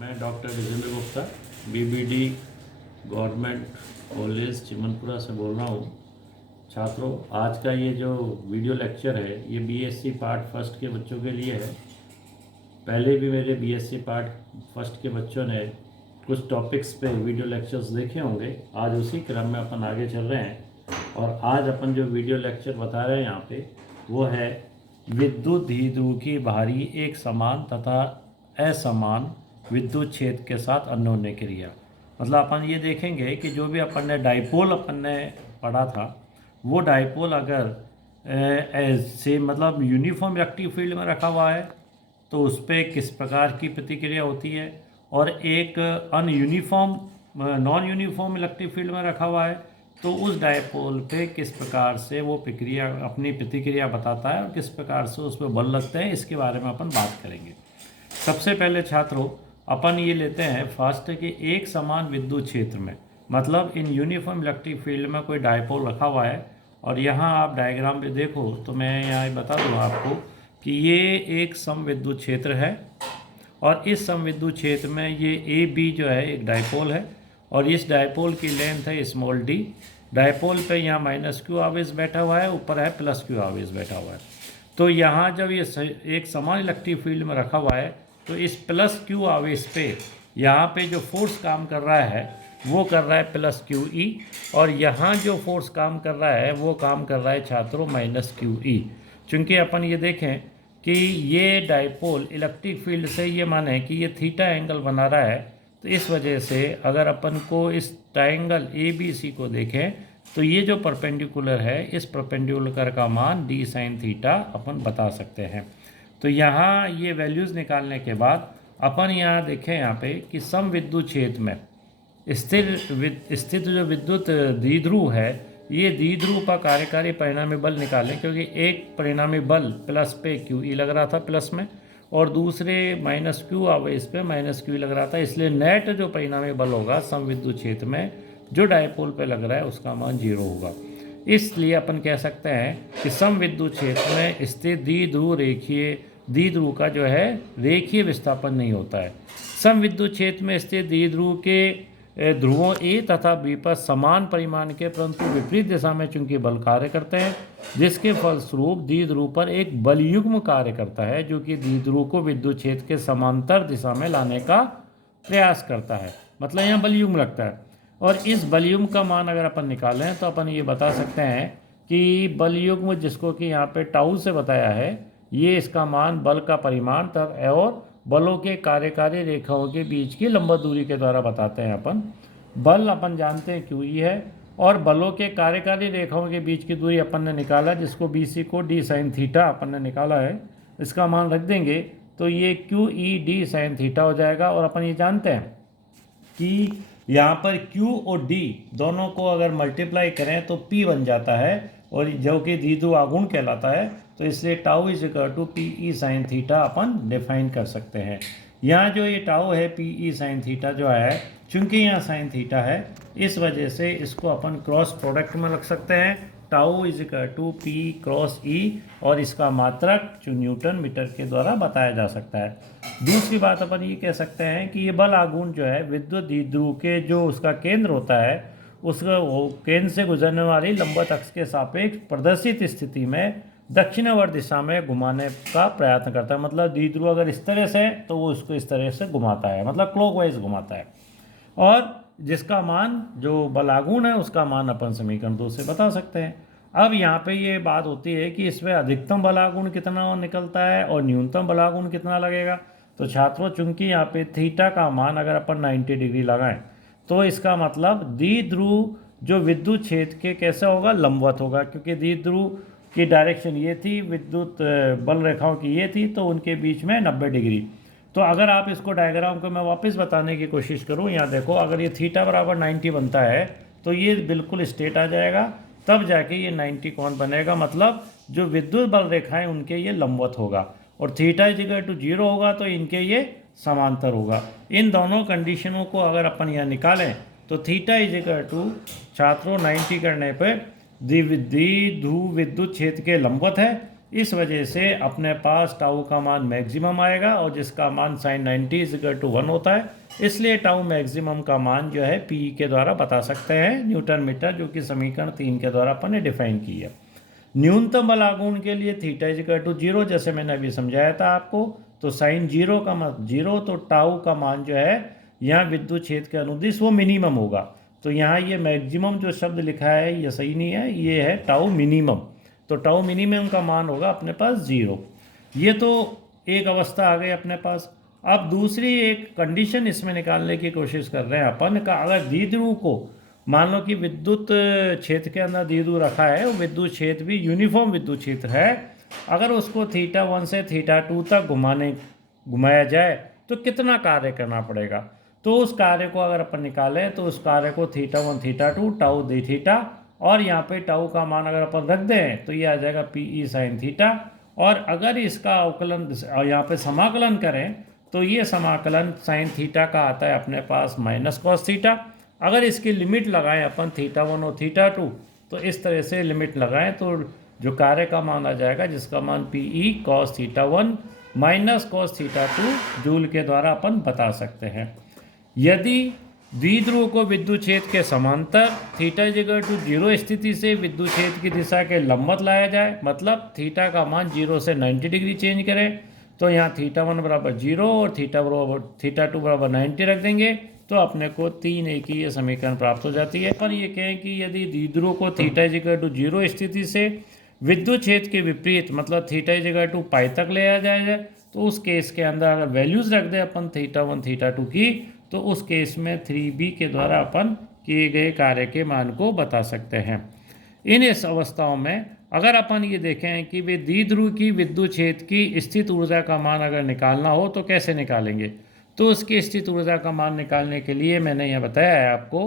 मैं doctor Vijendra Gupta BBD government college Chimanpura से बोल रहा हूँ। छात्रों, आज का ये जो वीडियो लेक्चर है ये बीएससी पार्ट फर्स्ट के बच्चों के लिए है। पहले भी मेरे बीएससी पार्ट फर्स्ट के बच्चों ने कुछ टॉपिक्स पे वीडियो लेक्चर्स देखे होंगे। आज उसी क्रम में अपन आगे चल रहे हैं और आज अपन जो वीडियो लेक्चर बता रहे हैं यहाँ पे वो है विद्युत द्विध्रुव की बाहरी एक समान तथा असमान विद्युत क्षेत्र के साथ अन्योन्य क्रिया। मतलब अपन ये देखेंगे कि जो भी अपन ने डाइपोल अपन ने पढ़ा था वो डाइपोल अगर से मतलब यूनिफॉर्म इलेक्ट्रिक फील्ड में रखा हुआ है तो उस पर किस प्रकार की प्रतिक्रिया होती है, और एक अनयूनिफॉर्म नॉन यूनिफॉर्म इलेक्ट्रिक फील्ड में रखा हुआ है तो उस डाइपोल पे किस प्रकार से वो प्रक्रिया अपनी प्रतिक्रिया बताता है और किस प्रकार से उस पर बल लगते हैं, इसके बारे में अपन बात करेंगे। सबसे पहले छात्रों अपन ये लेते हैं फर्स्ट कि एक समान विद्युत क्षेत्र में, मतलब इन यूनिफॉर्म इलेक्ट्रिक फील्ड में कोई डाइपोल रखा हुआ है और यहाँ आप डायग्राम पे देखो तो मैं यहाँ बता दूँ आपको कि ये एक समविद्युत क्षेत्र है और इस समविद्युत क्षेत्र में ये ए बी जो है एक डाइपोल है और इस डाइपोल की लेंथ है स्मॉल डी। डाइपोल पे यहाँ माइनस क्यू आवेश बैठा हुआ है, ऊपर है प्लस क्यू आवेश बैठा हुआ है। तो यहाँ जब ये एक समान इलेक्ट्रिक फील्ड में रखा हुआ है तो इस प्लस क्यू आवेश पे यहाँ पे जो फोर्स काम कर रहा है वो कर रहा है प्लस क्यू ई, और यहाँ जो फोर्स काम कर रहा है वो काम कर रहा है छात्रों माइनस क्यू ई। चूँकि अपन ये देखें कि ये डाइपोल इलेक्ट्रिक फील्ड से ये माने कि ये थीटा एंगल बना रहा है, तो इस वजह से अगर अपन को इस ट्रायंगल ए बी सी को देखें तो ये जो परपेंडिकुलर है इस परपेंडिकुलर का मान डी साइन थीटा अपन बता सकते हैं। तो यहाँ ये वैल्यूज़ निकालने के बाद अपन यहाँ देखें यहाँ पे कि समविद्युत क्षेत्र में स्थित जो विद्युत द्विध्रुव है ये द्विध्रुव का कार्यकारी परिणामी बल निकालें, क्योंकि एक परिणामी बल प्लस पे क्यू ई लग रहा था प्लस में और दूसरे माइनस क्यू आवेश पे माइनस क्यू लग रहा था, इसलिए नेट जो परिणामी बल होगा समविद्युत क्षेत्र में जो डायपोल पे लग रहा है उसका मान 0 होगा। इसलिए अपन कह सकते हैं कि समविद्युत क्षेत्र में स्थित द्विध्रुव का जो है रेखीय विस्थापन नहीं होता है। समविद्युत क्षेत्र में स्थित द्विध्रुव के ध्रुवों ए तथा बी पर समान परिमाण के परंतु विपरीत दिशा में चूंकि बल कार्य करते हैं, जिसके फलस्वरूप द्विध्रुव पर एक बलयुग्म कार्य करता है जो कि द्विध्रुव को विद्युत क्षेत्र के समांतर दिशा में लाने का प्रयास करता है। मतलब यहाँ बलयुग्म लगता है और इस बलयुग्म का मान अगर अपन निकालें तो अपन ये बता सकते हैं कि बलयुग्म जिसको कि यहाँ पे टाउ से बताया है ये इसका मान बल का परिमाण और बलों के कार्यकारी रेखाओं के बीच की लंबवत दूरी के द्वारा बताते हैं। बल अपन जानते हैं क्यू ई है और बलों के कार्यकारी रेखाओं के बीच की दूरी अपन ने निकाला जिसको बी सी को डी साइन थीटा अपन ने निकाला है, इसका मान रख देंगे तो ये Q E D sine theta हो जाएगा। और अपन ये जानते हैं कि यहाँ पर Q और D दोनों को अगर मल्टीप्लाई करें तो P बन जाता है और जो कि द्विध्रुव आघूर्ण कहलाता है, तो इसलिए tau is equal to P E sine theta अपन डिफाइन कर सकते हैं। यहाँ जो ये टाउ है पी ई साइन थीटा जो है, चूंकि यहाँ साइन थीटा है इस वजह से इसको अपन क्रॉस प्रोडक्ट में रख सकते हैं, tau is equal to P cross E, और इसका मात्रक जो न्यूटन मीटर के द्वारा बताया जा सकता है। दूसरी बात अपन ये कह सकते हैं कि ये बल आघूर्ण जो है विद्युत द्विध्रुव के जो उसका केंद्र होता है उसका केंद्र से गुजरने वाली लंबवत अक्ष के सापेक्ष प्रदर्शित स्थिति में दक्षिणावर्त दिशा में घुमाने का प्रयत्न करता है। मतलब द्विध्रुव अगर इस तरह से है तो वो उसको इस तरह से घुमाता है, मतलब क्लॉकवाइज घुमाता है, और जिसका मान जो बल आघूर्ण है उसका मान अपन समीकरण 2 से बता सकते हैं। अब यहाँ पे ये बात होती है कि इसमें अधिकतम बल आघूर्ण कितना निकलता है और न्यूनतम बल आघूर्ण कितना लगेगा। तो छात्रों चूंकि यहाँ पे थीटा का मान अगर अपन 90 डिग्री लगाएं तो इसका मतलब द्विध्रुव जो विद्युत क्षेत्र के कैसा होगा, लंबवत होगा, क्योंकि द्विध्रुव की डायरेक्शन ये थी, विद्युत बल रेखाओं की ये थी, तो उनके बीच में 90 डिग्री। तो अगर आप इसको डायग्राम को मैं वापस बताने की कोशिश करूँ, यहाँ देखो अगर ये थीटा बराबर 90 बनता है तो ये बिल्कुल स्ट्रेट आ जाएगा, तब जाके ये 90 कौन बनेगा, मतलब जो विद्युत बल रेखाएं उनके ये लंबवत होगा, और थीटा इज इक्वल टू 0 होगा तो इनके ये समांतर होगा। इन दोनों कंडीशनों को अगर अपन यहाँ निकालें तो थीटा इज इक्वल टू छात्रों 90 करने पर द्विध्रुव विद्युत क्षेत्र के लंबवत है इस वजह से अपने पास टाउ का मान मैक्सिमम आएगा और जिसका मान साइन 90 = 1 होता है, इसलिए टाउ मैक्सिमम का मान जो है पी के द्वारा बता सकते हैं न्यूटन मीटर, जो कि समीकरण 3 के द्वारा अपन ने डिफाइन की है। न्यूनतम बल आघूर्ण के लिए थीटा = 0, जैसे मैंने अभी समझाया था आपको, तो साइन 0 का मतलब 0, तो टाउ का मान जो है यहाँ विद्युत क्षेत्र के अनुदिश वो मिनिमम होगा। तो यहाँ ये मैक्सिमम जो शब्द लिखा है ये सही नहीं है, ये है टाउ मिनिमम। तो टाउ मिनिमम का मान होगा अपने पास 0। ये तो एक अवस्था आ गई अपने पास। अब दूसरी एक कंडीशन इसमें निकालने की कोशिश कर रहे हैं अपन का, अगर द्विध्रुव को मान लो कि विद्युत क्षेत्र के अंदर द्विध्रुव रखा है, वो विद्युत क्षेत्र भी यूनिफॉर्म विद्युत क्षेत्र है, अगर उसको θ1 से θ2 तक घुमाया जाए तो कितना कार्य करना पड़ेगा। तो उस कार्य को अगर अपन निकालें तो उस कार्य को θ1 θ2 टाउ डी थीटा, और यहाँ पे टाउ का मान अगर अपन रख दें तो ये आ जाएगा PE sin थीटा। और अगर इसका अवकलन यहाँ पे समाकलन करें तो ये समाकलन साइन थीटा का आता है अपने पास माइनस कॉस थीटा। अगर इसकी लिमिट लगाएं अपन θ1 और θ2, तो इस तरह से लिमिट लगाएं तो जो कार्य का मान आ जाएगा जिसका मान PE cos θ1 minus cos θ2 joule के द्वारा अपन बता सकते हैं। यदि द्विध्रुव को विद्युत क्षेत्र के समांतर θ = 0 स्थिति से विद्युत क्षेत्र की दिशा के लंबवत लाया जाए, मतलब थीटा का मान 0 से 90 डिग्री चेंज करें, तो यहाँ θ1 = 0 और θ2 = 90 रख देंगे, तो अपने को 3A की ये समीकरण प्राप्त हो जाती है। पर ये कहें कि यदि द्विध्रुव को θ = 0 स्थिति से विद्युत क्षेत्र के विपरीत, मतलब θ = π तक ले आ जाए, तो उस केस के अंदर अगर वैल्यूज़ रख दें अपन θ1 θ2 की, तो उस केस में 3B के द्वारा अपन किए गए कार्य के मान को बता सकते हैं। इन इस अवस्थाओं में अगर अपन ये देखें कि वे द्विध्रुव की विद्युत क्षेत्र की स्थित ऊर्जा का मान अगर निकालना हो तो कैसे निकालेंगे। तो उसकी स्थित ऊर्जा का मान निकालने के लिए मैंने यह बताया है आपको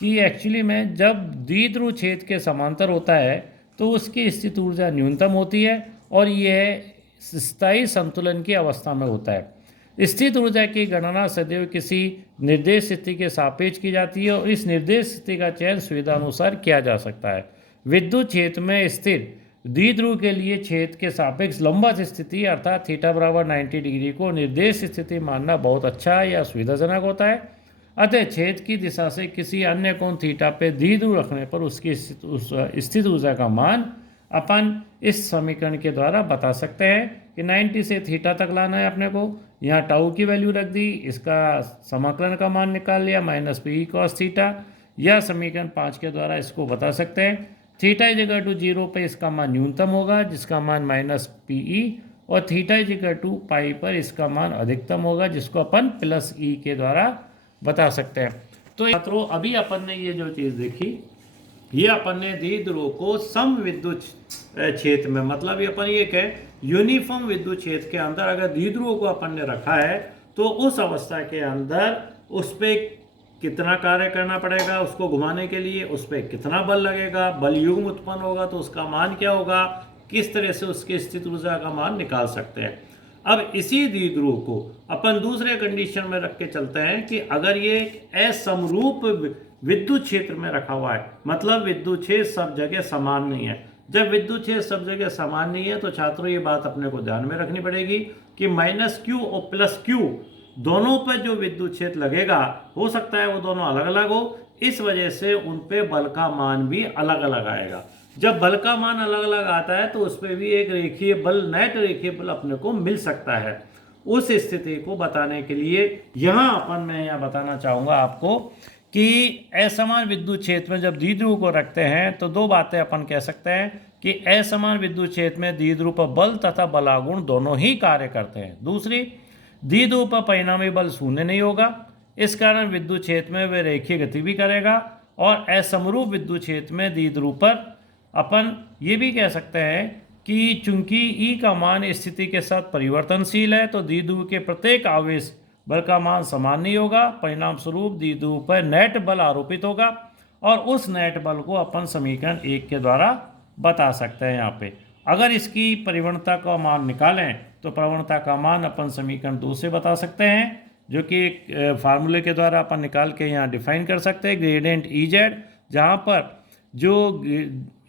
कि एक्चुअली में जब द्विध्रुव क्षेत्र के समांतर होता है तो उसकी स्थित ऊर्जा न्यूनतम होती है और यह स्थायी संतुलन की अवस्था में होता है। स्थित ऊर्जा की गणना सदैव किसी निर्देश स्थिति के सापेक्ष की जाती है और इस निर्देश स्थिति का चयन सुविधा अनुसार किया जा सकता है। विद्युत क्षेत्र में स्थिर द्विध्रुव के लिए क्षेत्र के सापेक्ष लंबवत स्थिति अर्थात θ = 90 डिग्री को निर्देश स्थिति मानना बहुत अच्छा या सुविधाजनक होता है। अतः क्षेत्र की दिशा से किसी अन्य कोण थीटा पे द्विध्रुव रखने पर उसकी स्थित ऊर्जा का मान अपन इस समीकरण के द्वारा बता सकते हैं कि 90 से थीटा तक लाना है अपने को। यहाँ टाउ की वैल्यू रख दी, इसका समाकलन का मान निकाल लिया -PE cos थीटा, या समीकरण 5 के द्वारा इसको बता सकते हैं। θ = 0 पे इसका मान न्यूनतम होगा जिसका मान -PE, और θ = π पर इसका मान अधिकतम होगा जिसको अपन +E के द्वारा बता सकते हैं। तो छात्रों अभी अपन ने ये जो चीज़ देखी, ये अपन ने द्विध्रुव को सम विद्युत क्षेत्र में, मतलब ये अपन ये कहें यूनिफॉर्म विद्युत क्षेत्र के अंदर अगर द्विध्रुव को अपन ने रखा है तो उस अवस्था के अंदर उस पर कितना कार्य करना पड़ेगा, उसको घुमाने के लिए उस पर कितना बल लगेगा, बल युग्म उत्पन्न होगा तो उसका मान क्या होगा, किस तरह से उसकी स्थित ऊर्जा का मान निकाल सकते हैं। अब इसी द्विध्रुव को अपन दूसरे कंडीशन में रख के चलते हैं कि अगर ये असमरूप विद्युत क्षेत्र में रखा हुआ है, मतलब विद्युत क्षेत्र सब जगह समान नहीं है। जब विद्युत क्षेत्र सब जगह समान नहीं है तो छात्रों ये बात अपने को ध्यान में रखनी पड़ेगी कि -Q और +Q दोनों पर जो विद्युत क्षेत्र लगेगा हो सकता है वो दोनों अलग अलग हो, इस वजह से उन पे बल का मान भी अलग अलग आएगा। जब बल का मान अलग अलग आता है तो उस पर भी एक रेखीय बल, नेट रेखीय बल अपने को मिल सकता है। उस स्थिति को बताने के लिए यहाँ मैं यहाँ बताना चाहूँगा आपको कि असमान विद्युत क्षेत्र में जब द्विध्रुव को रखते हैं तो दो बातें अपन कह सकते हैं कि असमान विद्युत क्षेत्र में द्विध्रुव पर बल तथा बलागुण दोनों ही कार्य करते हैं। दूसरी, द्विध्रुव पर परिणामी बल शून्य नहीं होगा, इस कारण विद्युत क्षेत्र में वह रेखीय गति भी करेगा। और असमरूप विद्युत क्षेत्र में द्विध्रुव पर अपन ये भी कह सकते हैं कि चूंकि E का मान स्थिति के साथ परिवर्तनशील है तो द्विध्रुव के प्रत्येक आवेश बल का मान समान नहीं होगा, परिणाम स्वरूप द्विध्रुव पर नेट बल आरोपित होगा और उस नेट बल को अपन समीकरण 1 के द्वारा बता सकते हैं। यहाँ पे अगर इसकी परिवर्तनता का मान निकालें तो प्रवणता का मान अपन समीकरण 2 से बता सकते हैं, जो कि एक फार्मूले के द्वारा अपन निकाल के यहाँ डिफाइन कर सकते हैं। ग्रेडियंट EZ, जहाँ पर जो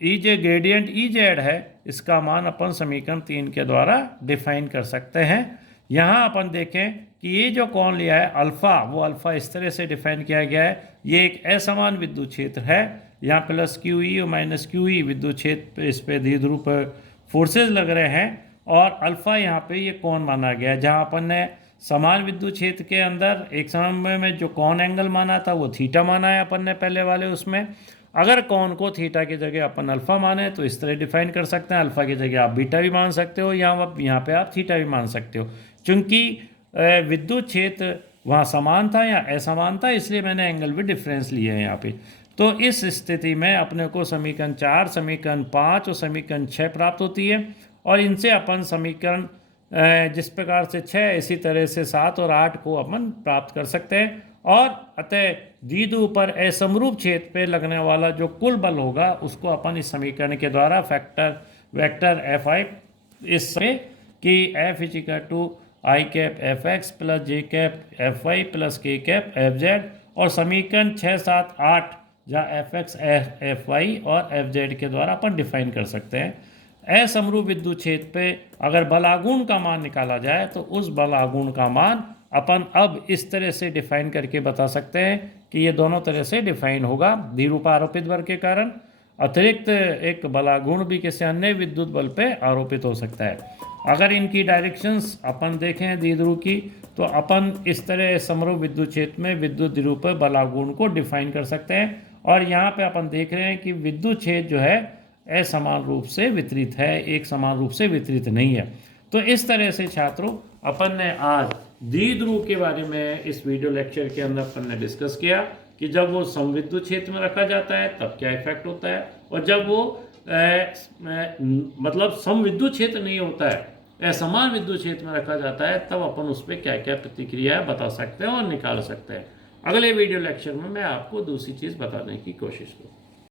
ई जे ग्रेडियंट ई जेड है, इसका मान अपन समीकरण 3 के द्वारा डिफाइन कर सकते हैं। यहाँ अपन देखें कि ये जो कौन लिया है अल्फ़ा, वो अल्फ़ा इस तरह से डिफाइन किया गया है, ये एक असमान विद्युत क्षेत्र है। यहाँ प्लस क्यू ई और माइनस क्यू ई विद्युत क्षेत्र इस पे द्विध्रुव पर फोर्सेज लग रहे हैं, और अल्फ़ा यहाँ पे ये कौन माना गया है। जहाँ अपन ने समान विद्युत क्षेत्र के अंदर एक समय में जो कौन एंगल माना था वो थीटा माना है अपन ने पहले वाले उसमें। अगर कौन को थीटा की जगह अपन अल्फ़ा माने तो इस तरह डिफाइन कर सकते हैं, अल्फ़ा की जगह आप बीटा भी मान सकते हो, यहाँ पे आप थीटा भी मान सकते हो। चूँकि विद्युत क्षेत्र वहाँ समान था या असमान था, इसलिए मैंने एंगल भी डिफरेंस लिए हैं यहाँ पे। तो इस स्थिति में अपने को समीकरण 4, समीकरण 5 और समीकरण 6 प्राप्त होती है, और इनसे अपन समीकरण जिस प्रकार से 6 इसी तरह से 7 और 8 को अपन प्राप्त कर सकते हैं। और अतः द्विध्रुव पर असमरूप क्षेत्र पे लगने वाला जो कुल बल होगा उसको अपन इस समीकरण के द्वारा वेक्टर एफ आई इससे कि F is equal to I cap F X plus J cap F Y plus K cap F Z, और समीकरण 6, 7, 8 जहाँ एफ एक्स एफ वाई और एफ जेड के द्वारा अपन डिफाइन कर सकते हैं। असमरूप विद्युत क्षेत्र पे अगर बलागुण का मान निकाला जाए तो उस बलागुण का मान अपन अब इस तरह से डिफाइन करके बता सकते हैं कि ये दोनों तरह से डिफाइन होगा। द्विरूप आरोपित बल के कारण अतिरिक्त एक बलागुण भी किसी अन्य विद्युत बल पे आरोपित हो सकता है। अगर इनकी डायरेक्शंस अपन देखें द्विध्रुव की, तो अपन इस तरह समरूप विद्युत क्षेत्र में विद्युत द्विरूप बलागुण को डिफाइन कर सकते हैं। और यहाँ पे अपन देख रहे हैं कि विद्युत क्षेत्र जो है असमान रूप से वितरित है, एक समान रूप से वितरित नहीं है। तो इस तरह से छात्रों अपन ने आज द्विध्रुव के बारे में इस वीडियो लेक्चर के अंदर अपन ने डिस्कस किया कि जब वो समविद्युत क्षेत्र में रखा जाता है तब क्या इफेक्ट होता है, और जब वो मतलब समविद्युत क्षेत्र नहीं होता है, असमान विद्युत क्षेत्र में रखा जाता है, तब अपन उस पर क्या क्या प्रतिक्रिया बता सकते हैं और निकाल सकते हैं। अगले वीडियो लेक्चर में मैं आपको दूसरी चीज़ बताने की कोशिश करूँ।